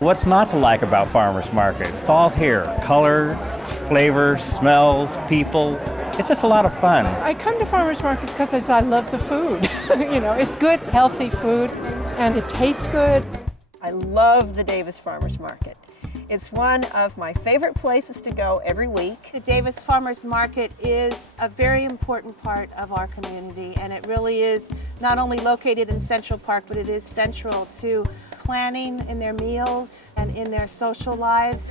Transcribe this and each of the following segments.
What's not to like about farmers market? It's all here. Color, flavors, smells, people. It's just a lot of fun. I come to farmers markets because I love the food. You know, it's good, healthy food, and it tastes good. I love the Davis Farmers Market. It's one of my favorite places to go every week. The Davis Farmers Market is a very important part of our community, and it really is not only located in Central Park, but it is central to planning in their meals and in their social lives.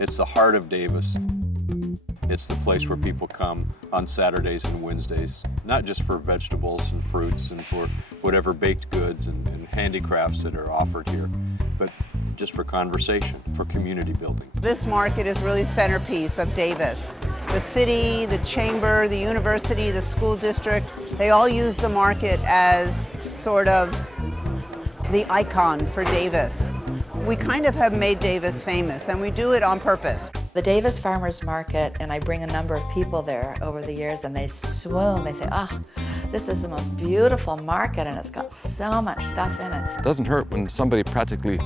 It's the heart of Davis. It's the place where people come on Saturdays and Wednesdays, not just for vegetables and fruits and for whatever baked goods and handicrafts that are offered here, but just for conversation, for community building. This market is really centerpiece of Davis. The city, the chamber, the university, the school district, they all use the market as sort of the icon for Davis. We kind of have made Davis famous, and we do it on purpose. The Davis Farmers Market, and I bring a number of people there over the years, and they swoon. They say, oh, this is the most beautiful market, and it's got so much stuff in it. It doesn't hurt when somebody practically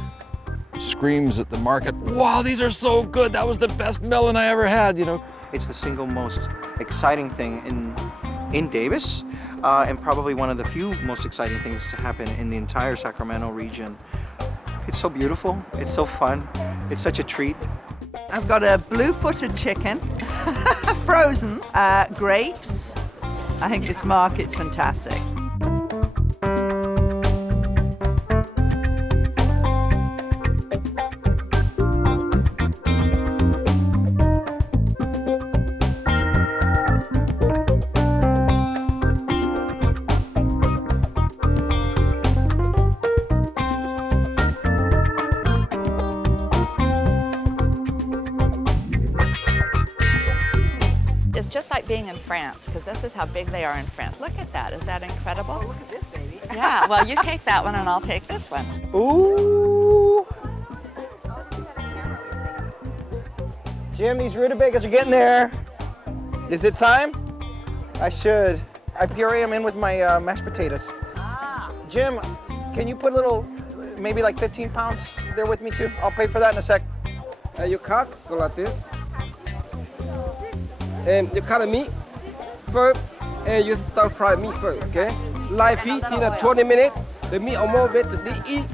screams at the market, wow, these are so good. That was the best melon I ever had, you know. It's the single most exciting thing in Davis, and probably one of the few most exciting things to happen in the entire Sacramento region. It's so beautiful, it's so fun, it's such a treat. I've got a blue-footed chicken, frozen, grapes. I think this market's fantastic. It's just like being in France, because this is how big they are in France. Look at that, is that incredible? Oh, look at this, baby. Yeah, well, you take that one and I'll take this one. Ooh! Jim, these rutabagas are getting there. Is it time? I should. I puree them in with my mashed potatoes. Ah. Jim, can you put a little, maybe like 15 pounds there with me too? I'll pay for that in a sec. You cut, go like this. And you cut the meat first, and you stir fry meat first, okay? Live feed in 20 minutes, the meat almost ready to eat,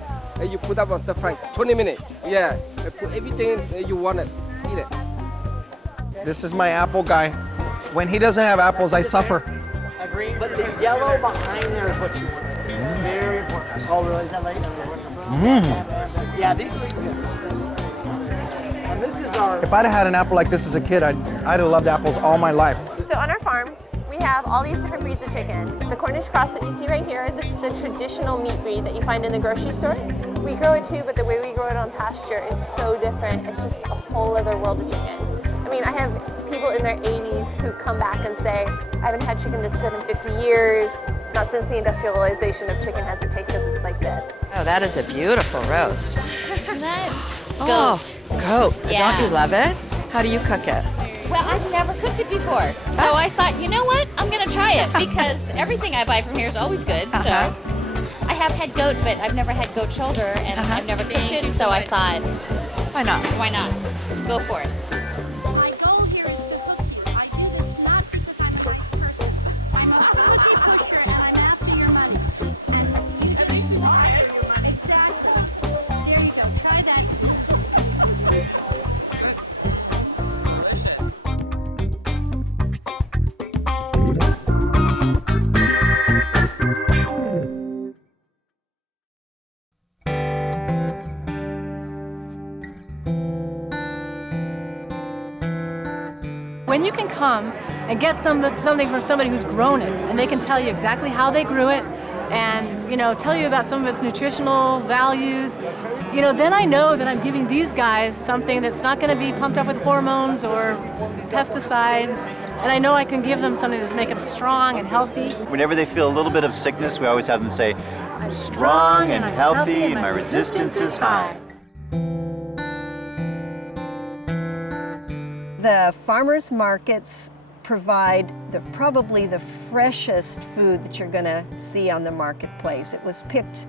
and you put up on the fry 20 minutes. Yeah, and put everything you want to eat it. This is my apple guy. When he doesn't have apples, I suffer. Agree, but the yellow behind there is what you want. Very important. Oh, really? Is that like? Yeah, these are good. And this is our. If I'd have had an apple like this as a kid, I'd have loved apples all my life. So on our farm, we have all these different breeds of chicken. The Cornish cross that you see right here, this is the traditional meat breed that you find in the grocery store. We grow it too, but the way we grow it on pasture is so different. It's just a whole other world of chicken. I mean, I have people in their 80s who come back and say, I haven't had chicken this good in 50 years. Not since the industrialization of chicken has it tasted like this. Oh, that is a beautiful roast. Goat. Goat. Yeah. Don't you love it? How do you cook it? Well, I've never cooked it before, so I thought, you know what? I'm going to try it because everything I buy from here is always good. So I have had goat, but I've never had goat shoulder, and I've never cooked it. So I thought, why not? Why not? Go for it. When you can come and get something from somebody who's grown it, and they can tell you exactly how they grew it, and tell you about some of its nutritional values, then I know that I'm giving these guys something that's not going to be pumped up with hormones or pesticides, and I know I can give them something that's making them strong and healthy. Whenever they feel a little bit of sickness, we always have them say, I'm strong and healthy, and my resistance is high. The farmers markets provide probably the freshest food that you're going to see on the marketplace. It was picked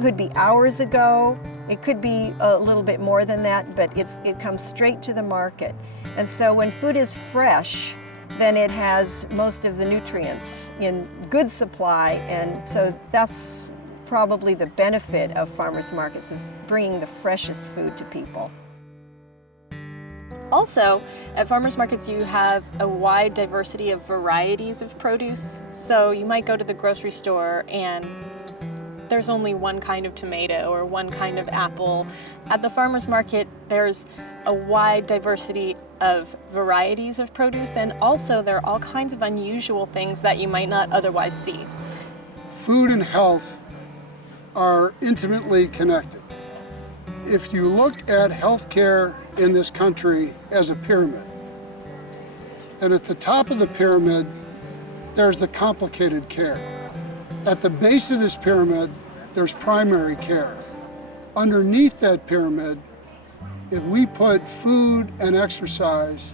could be hours ago, it could be a little bit more than that, but it comes straight to the market. And so when food is fresh, then it has most of the nutrients in good supply, and so that's probably the benefit of farmers markets, is bringing the freshest food to people. Also, at farmers markets you have a wide diversity of varieties of produce. So you might go to the grocery store and there's only one kind of tomato or one kind of apple. At the farmers market, there's a wide diversity of varieties of produce, and also there are all kinds of unusual things that you might not otherwise see. Food and health are intimately connected. If you look at healthcare in this country as a pyramid, and at the top of the pyramid, there's the complicated care. At the base of this pyramid, there's primary care. Underneath that pyramid, if we put food and exercise,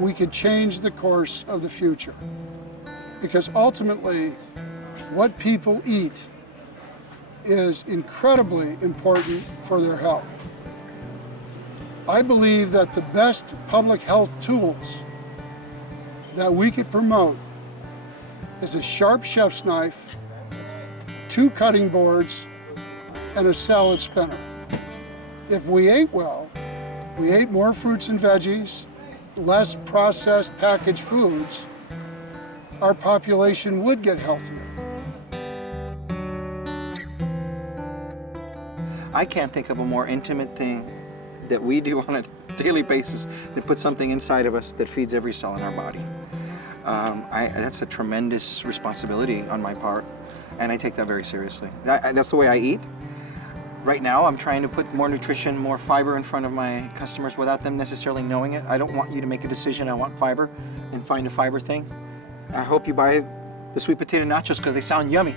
we could change the course of the future. Because ultimately, what people eat is incredibly important for their health. I believe that the best public health tools that we could promote is a sharp chef's knife, 2 cutting boards, and a salad spinner. If we ate well, we ate more fruits and veggies, less processed packaged foods, our population would get healthier. I can't think of a more intimate thing that we do on a daily basis than put something inside of us that feeds every cell in our body. That's a tremendous responsibility on my part, and I take that very seriously. That's the way I eat. Right now, I'm trying to put more nutrition, more fiber in front of my customers without them necessarily knowing it. I don't want you to make a decision, I want fiber, and find a fiber thing. I hope you buy the sweet potato nachos because they sound yummy.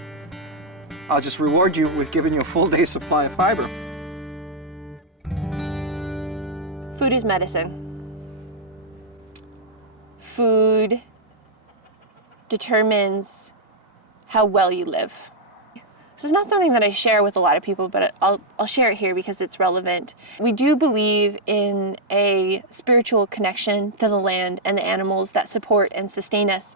I'll just reward you with giving you a full day's supply of fiber. Food is medicine. Food determines how well you live. This is not something that I share with a lot of people, but I'll share it here because it's relevant. We do believe in a spiritual connection to the land and the animals that support and sustain us.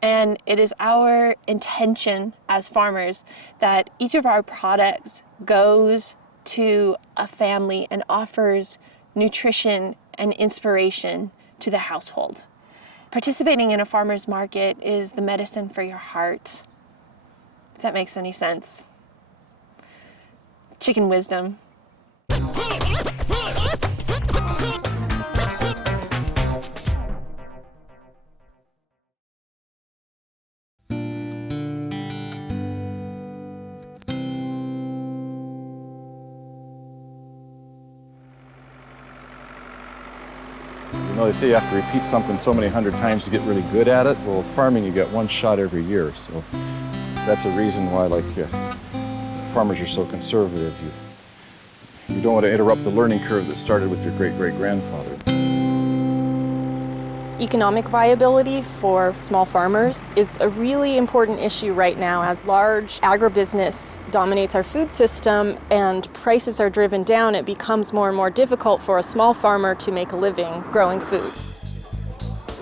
And it is our intention as farmers that each of our products goes to a family and offers nutrition and inspiration to the household. Participating in a farmer's market is the medicine for your heart, if that makes any sense. Chicken wisdom. You know, they say you have to repeat something so many hundred times to get really good at it. Well, with farming, you get one shot every year. So that's a reason why, farmers are so conservative. You don't want to interrupt the learning curve that started with your great-great-grandfather. Economic viability for small farmers is a really important issue right now as large agribusiness dominates our food system and prices are driven down. It becomes more and more difficult for a small farmer to make a living growing food.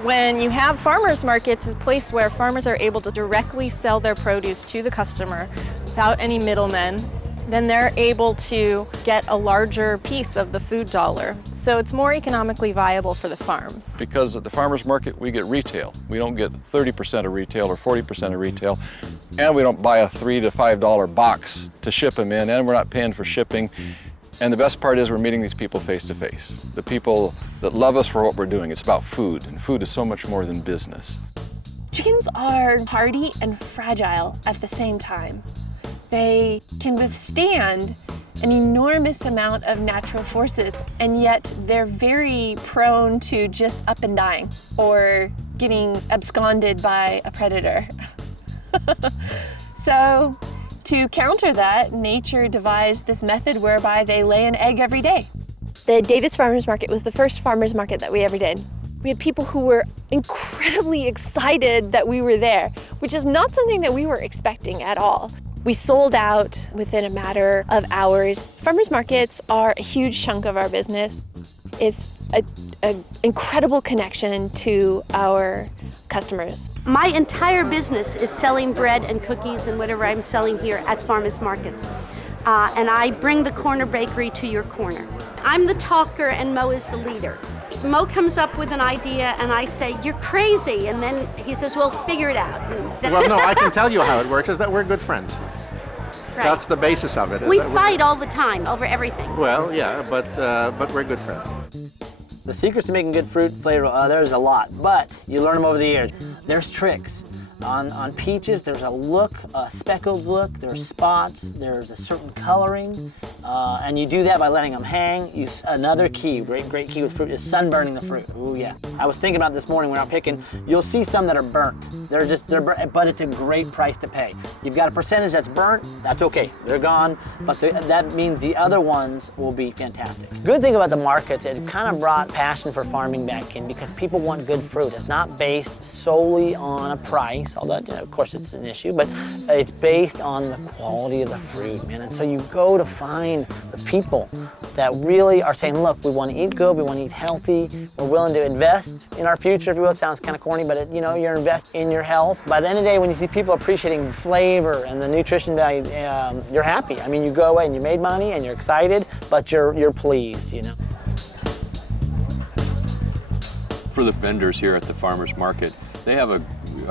When you have farmers markets, it's a place where farmers are able to directly sell their produce to the customer without any middlemen. Then they're able to get a larger piece of the food dollar. So it's more economically viable for the farms. Because at the farmer's market, we get retail. We don't get 30% of retail or 40% of retail, and we don't buy a $3 to $5 box to ship them in, and we're not paying for shipping. And the best part is we're meeting these people face to face. The people that love us for what we're doing. It's about food, and food is so much more than business. Chickens are hardy and fragile at the same time. They can withstand an enormous amount of natural forces, and yet they're very prone to just up and dying or getting absconded by a predator. So to counter that, nature devised this method whereby they lay an egg every day. The Davis Farmers Market was the first farmers market that we ever did. We had people who were incredibly excited that we were there, which is not something that we were expecting at all. We sold out within a matter of hours. Farmers markets are a huge chunk of our business. It's an incredible connection to our customers. My entire business is selling bread and cookies and whatever I'm selling here at farmers markets. And I bring the corner bakery to your corner. I'm the talker and Mo is the leader. Mo comes up with an idea and I say, you're crazy. And then he says, well, figure it out. Well, no, I can tell you how it works, is that we're good friends. Right. That's the basis of it. We fight all the time over everything. Well, yeah, but we're good friends. The secrets to making good fruit flavor, there's a lot, but you learn them over the years. There's tricks. On peaches, there's a look, a speckled look, there's spots, there's a certain coloring, and you do that by letting them hang. Another key, great key with fruit is sunburning the fruit. Ooh, yeah. I was thinking about this morning when I'm picking, you'll see some that are burnt. They're burnt, but it's a great price to pay. You've got a percentage that's burnt, that's okay, they're gone, but that means the other ones will be fantastic. Good thing about the markets, it kind of brought passion for farming back in because people want good fruit. It's not based solely on a price, although of course it's an issue, but it's based on the quality of the fruit, man. And so you go to find the people that really are saying, look, we want to eat good, we want to eat healthy, we're willing to invest in our future, if you will. It sounds kind of corny, but you're investing in your health. By the end of the day, when you see people appreciating flavor and the nutrition value, you're happy. I mean, you go away and you made money and you're excited, but you're pleased, For the vendors here at the farmers market, they have a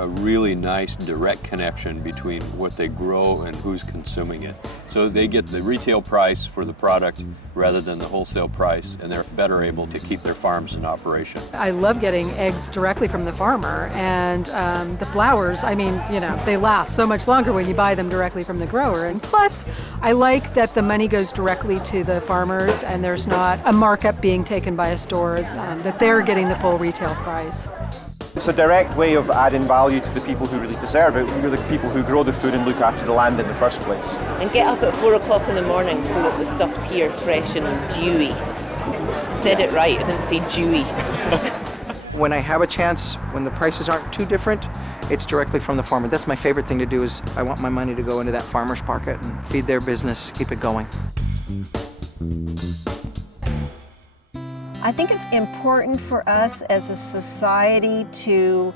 really nice direct connection between what they grow and who's consuming it. So they get the retail price for the product rather than the wholesale price, and they're better able to keep their farms in operation. I love getting eggs directly from the farmer, and the flowers, I mean, they last so much longer when you buy them directly from the grower. And plus, I like that the money goes directly to the farmers and there's not a markup being taken by a store, that they're getting the full retail price. It's a direct way of adding value to the people who really deserve it. We're the people who grow the food and look after the land in the first place. And get up at 4 o'clock in the morning so that the stuff's here fresh and dewy. Said it right, I didn't say dewy. When I have a chance, when the prices aren't too different, it's directly from the farmer. That's my favorite thing to do is I want my money to go into that farmer's market and feed their business, keep it going. I think it's important for us as a society to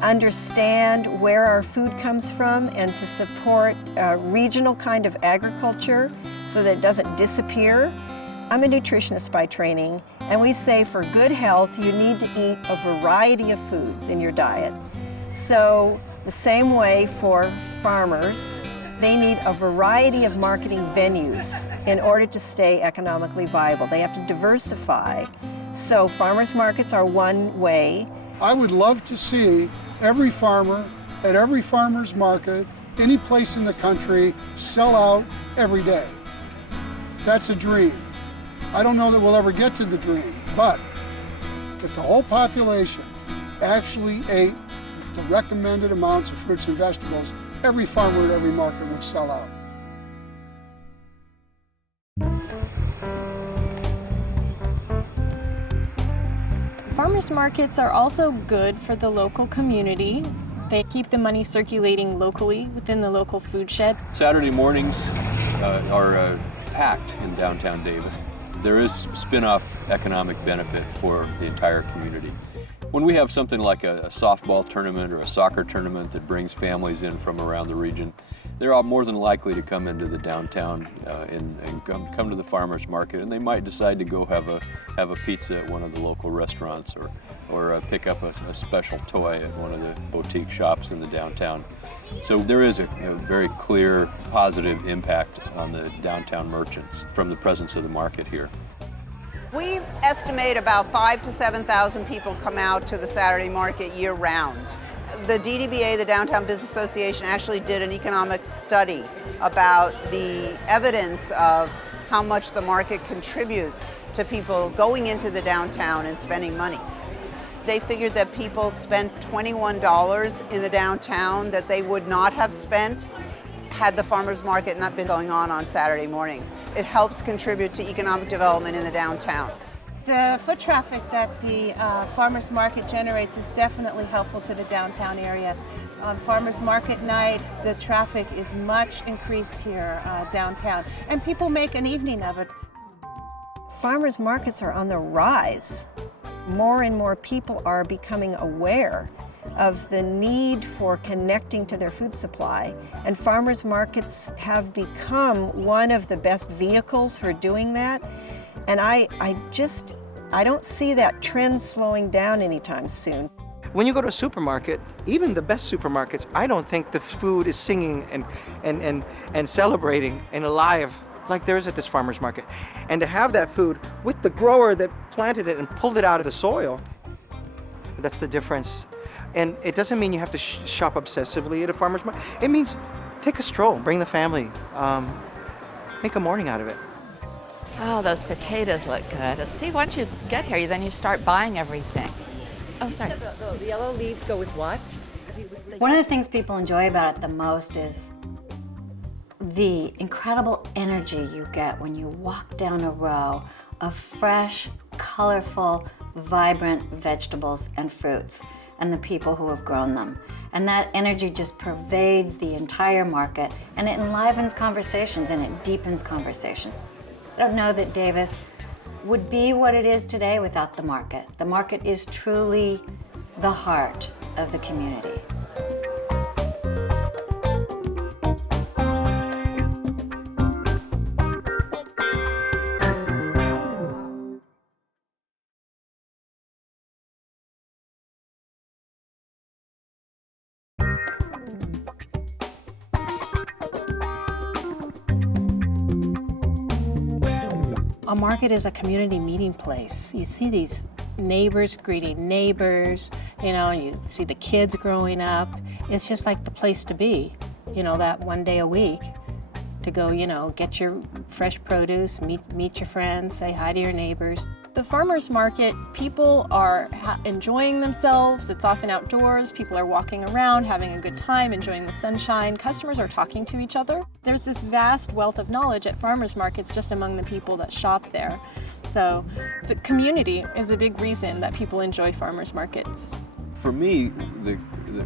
understand where our food comes from and to support a regional kind of agriculture so that it doesn't disappear. I'm a nutritionist by training, and we say for good health you need to eat a variety of foods in your diet. So the same way for farmers, they need a variety of marketing venues in order to stay economically viable. They have to diversify. So farmers markets are one way. I would love to see every farmer at every farmer's market, any place in the country, sell out every day. That's a dream. I don't know that we'll ever get to the dream, but if the whole population actually ate the recommended amounts of fruits and vegetables, every farmer at every market would sell out. Farmers markets are also good for the local community. They keep the money circulating locally within the local food shed. Saturday mornings are packed in downtown Davis. There is spin-off economic benefit for the entire community. When we have something like a softball tournament or a soccer tournament that brings families in from around the region, they're all more than likely to come into the downtown and come to the farmers market, and they might decide to go have a pizza at one of the local restaurants or pick up a special toy at one of the boutique shops in the downtown. So there is a very clear positive impact on the downtown merchants from the presence of the market here. We estimate about 5,000 to 7,000 people come out to the Saturday market year-round. The DDBA, the Downtown Business Association, actually did an economic study about the evidence of how much the market contributes to people going into the downtown and spending money. They figured that people spent $21 in the downtown that they would not have spent had the farmers market not been going on Saturday mornings. It helps contribute to economic development in the downtowns. The foot traffic that the farmers market generates is definitely helpful to the downtown area. On farmers market night, the traffic is much increased here downtown, and people make an evening of it. Farmers markets are on the rise. More and more people are becoming aware of the need for connecting to their food supply, and farmers markets have become one of the best vehicles for doing that. And I don't see that trend slowing down anytime soon. When you go to a supermarket, even the best supermarkets, I don't think the food is singing and celebrating and alive like there is at this farmer's market. And to have that food with the grower that planted it and pulled it out of the soil, that's the difference. And it doesn't mean you have to shop obsessively at a farmer's market. It means take a stroll, bring the family, make a morning out of it. Oh, those potatoes look good. Let's see, once you get here, then you start buying everything. Oh, sorry. The yellow leaves go with what? One of the things people enjoy about it the most is the incredible energy you get when you walk down a row of fresh, colorful, vibrant vegetables and fruits, and the people who have grown them. And that energy just pervades the entire market, and it enlivens conversations and it deepens conversation. I don't know that Davis would be what it is today without the market. The market is truly the heart of the community. A market is a community meeting place. You see these neighbors greeting neighbors, you know, and you see the kids growing up. It's just like the place to be, you know, that one day a week to go, you know, get your fresh produce, meet your friends, say hi to your neighbors. The farmers market, people are enjoying themselves. It's often outdoors. People are walking around, having a good time, enjoying the sunshine. Customers are talking to each other. There's this vast wealth of knowledge at farmers markets just among the people that shop there. So the community is a big reason that people enjoy farmers markets. For me,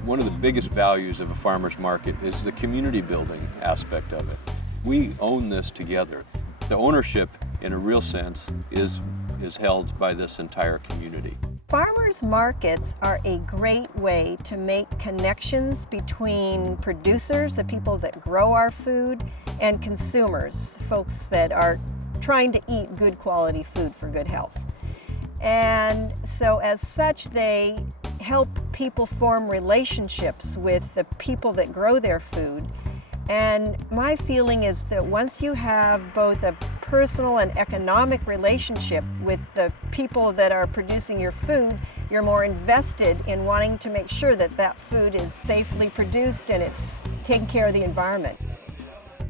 one of the biggest values of a farmer's market is the community building aspect of it. We own this together. The ownership, in a real sense, is held by this entire community. Farmers markets are a great way to make connections between producers, the people that grow our food, and consumers, folks that are trying to eat good quality food for good health. And so as such, they help people form relationships with the people that grow their food. And my feeling is that once you have both a personal and economic relationship with the people that are producing your food, you're more invested in wanting to make sure that that food is safely produced and it's taking care of the environment.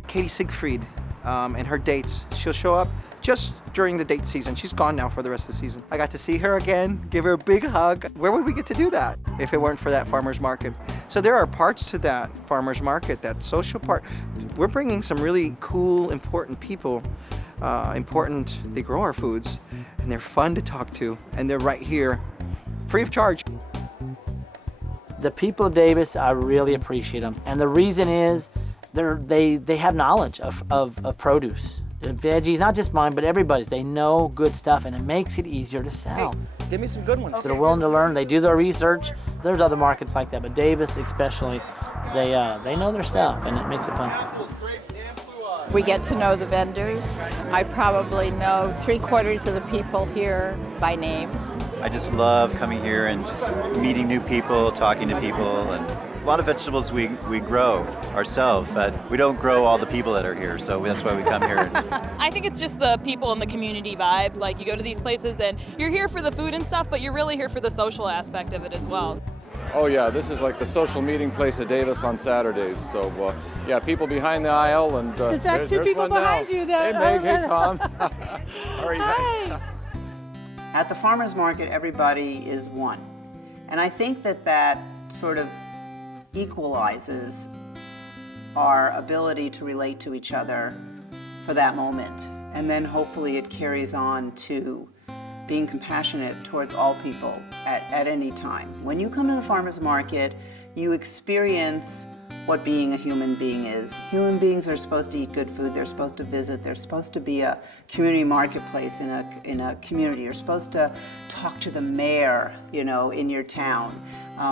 Katie Siegfried and her dates, she'll show up just during the date season. She's gone now for the rest of the season. I got to see her again, give her a big hug. Where would we get to do that if it weren't for that farmer's market? So there are parts to that farmer's market, that social part. We're bringing some really cool, important people, they grow our foods, and they're fun to talk to, and they're right here, free of charge. The people of Davis, I really appreciate them. And the reason is they have knowledge of produce. Veggies, not just mine, but everybody's. They know good stuff, and it makes it easier to sell. Hey, give me some good ones. They're willing to learn. They do their research. There's other markets like that, but Davis especially, they know their stuff, and it makes it fun. We get to know the vendors. I probably know 3/4 of the people here by name. I just love coming here and just meeting new people, talking to people, and a lot of vegetables we grow ourselves, but we don't grow all the people that are here, so that's why we come here. I think it's just the people and the community vibe. Like, you go to these places and you're here for the food and stuff, but you're really here for the social aspect of it as well. Oh yeah, this is like the social meeting place at Davis on Saturdays. So yeah, people behind the aisle, and in fact, two people behind you. That, hey Meg, hey Tom. How are you guys? At the farmers market, everybody is one, and I think that sort of equalizes our ability to relate to each other for that moment, and then hopefully it carries on to being compassionate towards all people at any time. When you come to the farmers market, you experience what being a human being is. Human beings are supposed to eat good food, they're supposed to visit, they're supposed to be a community marketplace in a community. You're supposed to talk to the mayor, you know, in your town.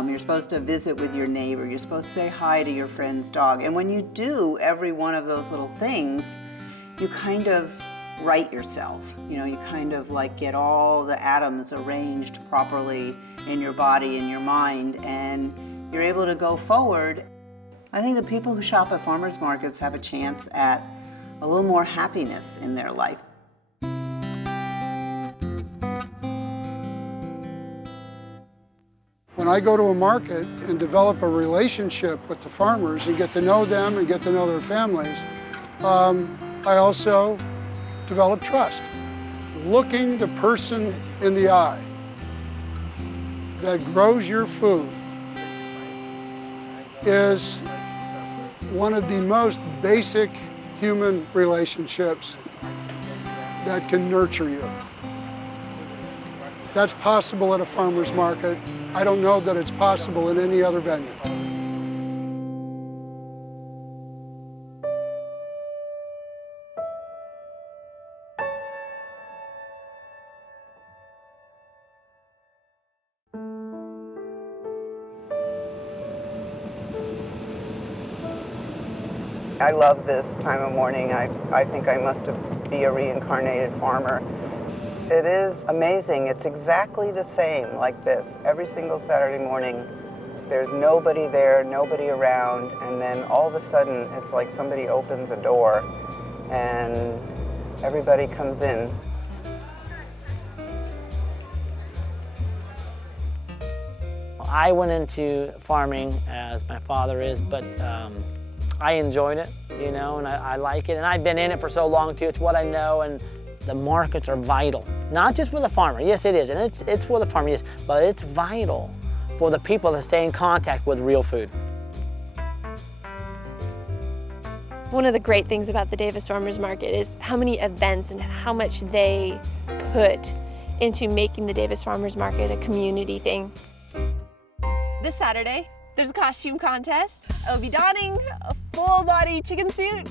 You're supposed to visit with your neighbor, you're supposed to say hi to your friend's dog. And when you do every one of those little things, you kind of right yourself. You know, you kind of like get all the atoms arranged properly in your body and your mind, and you're able to go forward. I think the people who shop at farmers markets have a chance at a little more happiness in their life. When I go to a market and develop a relationship with the farmers and get to know them and get to know their families, I also develop trust. Looking the person in the eye that grows your food is one of the most basic human relationships that can nurture you. That's possible at a farmer's market. I don't know that it's possible in any other venue. I love this time of morning. I think I must be a reincarnated farmer. It is amazing. It's exactly the same like this. Every single Saturday morning, there's nobody there, nobody around, and then all of a sudden, it's like somebody opens a door and everybody comes in. I went into farming as my father is, but I enjoyed it, you know, and I like it. And I've been in it for so long too. It's what I know, and the markets are vital. Not just for the farmer, yes it is, and it's for the farmer, yes, but it's vital for the people to stay in contact with real food. One of the great things about the Davis Farmers Market is how many events and how much they put into making the Davis Farmers Market a community thing. This Saturday, there's a costume contest. I'll be donning a full-body chicken suit.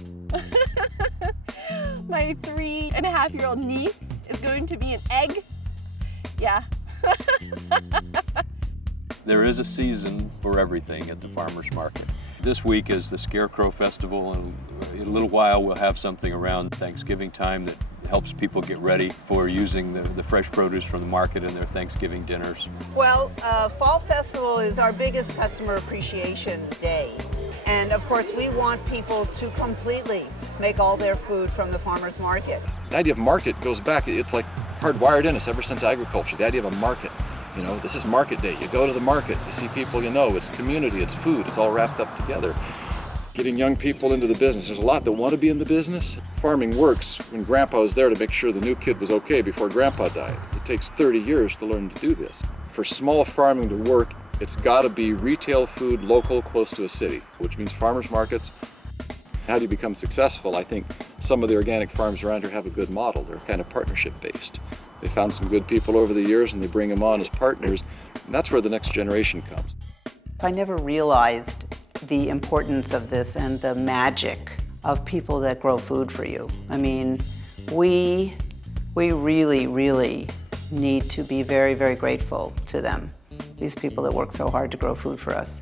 My 3.5-year-old niece is going to be an egg. Yeah. There is a season for everything at the farmers market. This week is the Scarecrow Festival, and in a little while we'll have something around Thanksgiving time that helps people get ready for using the fresh produce from the market in their Thanksgiving dinners. Well, Fall Festival is our biggest customer appreciation day. And of course, we want people to completely make all their food from the farmer's market. The idea of market goes back, it's like hardwired in us ever since agriculture, the idea of a market. You know, this is market day. You go to the market, you see people you know, it's community, it's food, it's all wrapped up together. Getting young people into the business. There's a lot that want to be in the business. Farming works when Grandpa was there to make sure the new kid was okay before Grandpa died. It takes 30 years to learn to do this. For small farming to work, it's got to be retail food, local, close to a city, which means farmers markets. How do you become successful? I think some of the organic farms around here have a good model. They're kind of partnership based. They found some good people over the years and they bring them on as partners, and that's where the next generation comes. I never realized the importance of this and the magic of people that grow food for you. I mean, we really, really need to be very, very grateful to them, these people that work so hard to grow food for us.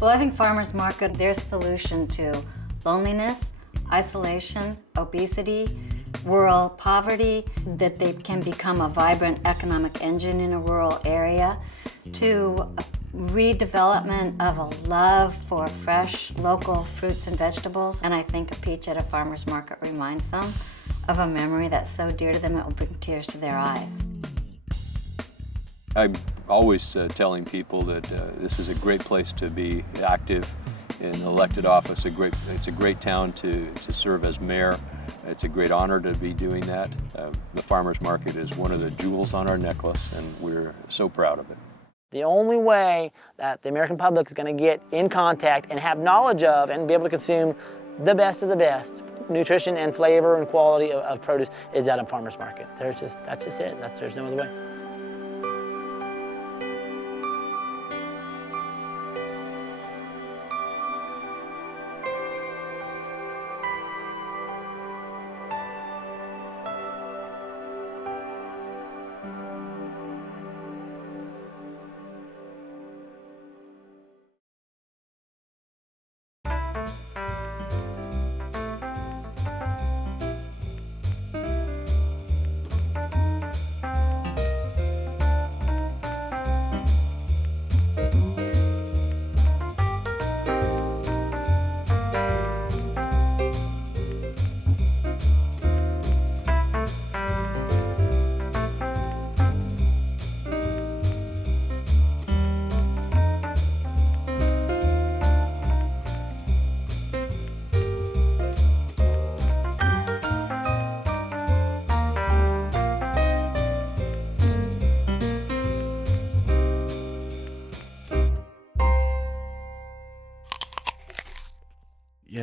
Well, I think farmers market, their solution to loneliness, isolation, obesity, rural poverty, that they can become a vibrant economic engine in a rural area, to redevelopment of a love for fresh local fruits and vegetables. And I think a peach at a farmer's market reminds them of a memory that's so dear to them it will bring tears to their eyes. I'm always telling people that this is a great place to be active in elected office. It's a great town to serve as mayor. It's a great honor to be doing that. The farmers market is one of the jewels on our necklace, and we're so proud of it. The only way that the American public is going to get in contact and have knowledge of and be able to consume the best of the best nutrition and flavor and quality of produce is at a farmer's market. That's just it. There's no other way.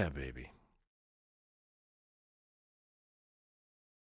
Yeah, baby.